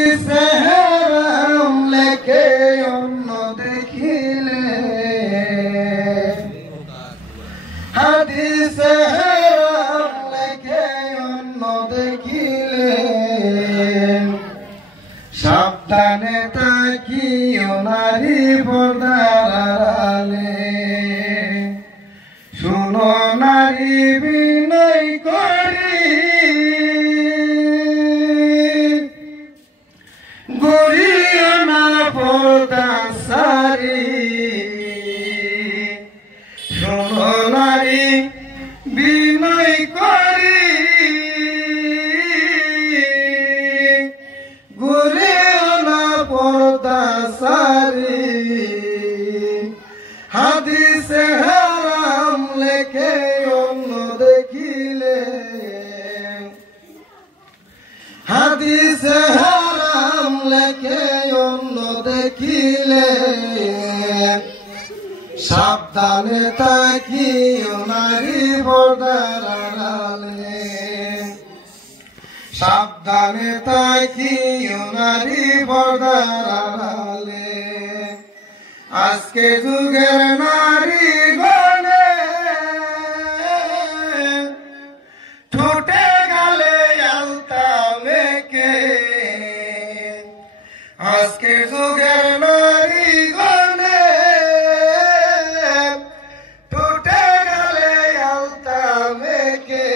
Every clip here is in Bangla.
সেহরাম লেখে অন্য দেখিলে হাদিসে হেরাম লেখে অন্য দেখিলে সাবধানে তাকিও নারী পর্দার আড়ালে শুনো নারী বিনয় করি গড়িও না পর্দা সারি শোনো নারী বিনয় করি গড়িও না পর্দা সারি হাদিসে হারাম লেখে অন্য দেখিলে হাদিসে হারাম লেখে অন্য দেখিলে সাবধানে তাকিও নারী পর্দার আড়ালে সাবধানে তাকিও নারী পর্দার আড়ালে আজকে যুগের নারী গণে ঠোঁটে গালে আলতা মেখে আজকে যুগের নারী গণে ঠোঁটে গালে আলতা মেখে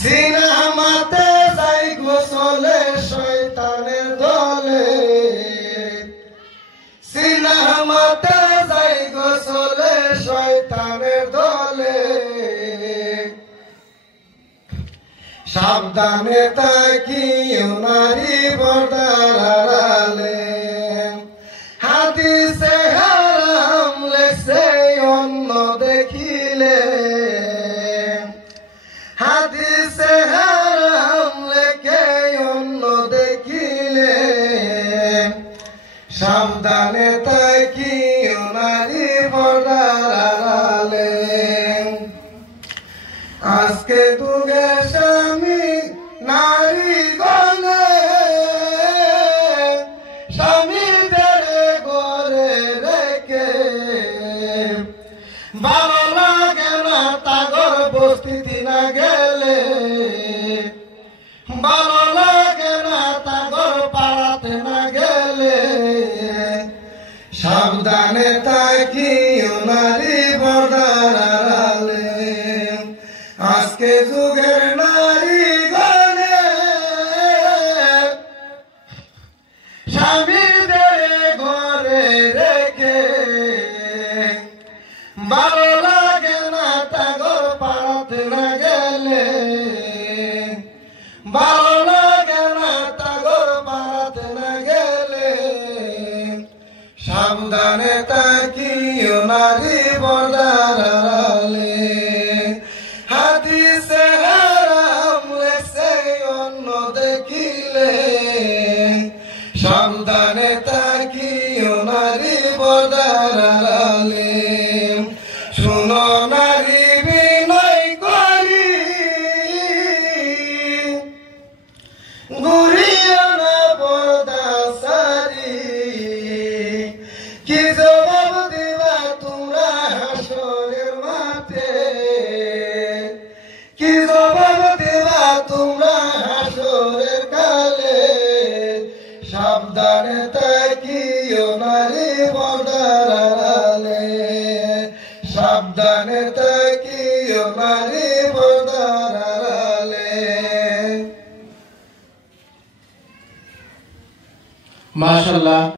সিনেমাতে যাই গোসলে শয়তানের দলে সিনেমাতে যাই গোসলে শয়তানের দলে সাবধানে তাকিও নারী পর্দার আড়ালে হাদিসে হারাম লেখে অন্য দেখিলে হাদিসে হারাম লেখে অন্য দেখিলে সাবধানে তাকিও নারী পর্দার আড়ালে আজকে যুগের স্বামী নারী গণে স্বামীদের ঘরে রেখে ভালো লাগে না তাগর বস্তিতে না গেলে ভালো লাগে না তাগর পাড়াতে না গেলে সাবধানে তাকিও নারী পর্দার আড়ালে আজকে যুগের নারী গণে স্বামীদের ঘরে রেখে ভালো লাগে না তাগর পাড়াতে না গেলে ভালো লাগে না তাগর পাড়াতে না গেলে সাবধানে তাকিও নারী পর্দার আড়ালে হাদিসে হারাম লেখে অন্য দেখিলে সাবধানে তাকিও নারী পর্দার আড়ালে শুনো নারী বিনয় করি ঘুরিও না পর্দা সারি কি জবাব দিবা তোমরা হাসরের মাঠে কি জবাব দিবা তোমরা হাসরের কালে সাবধানে তাকিও নারী পর্দার আড়ালে সাবধানে তাকিও নারী পর্দার আড়ালে মাশাআল্লাহ।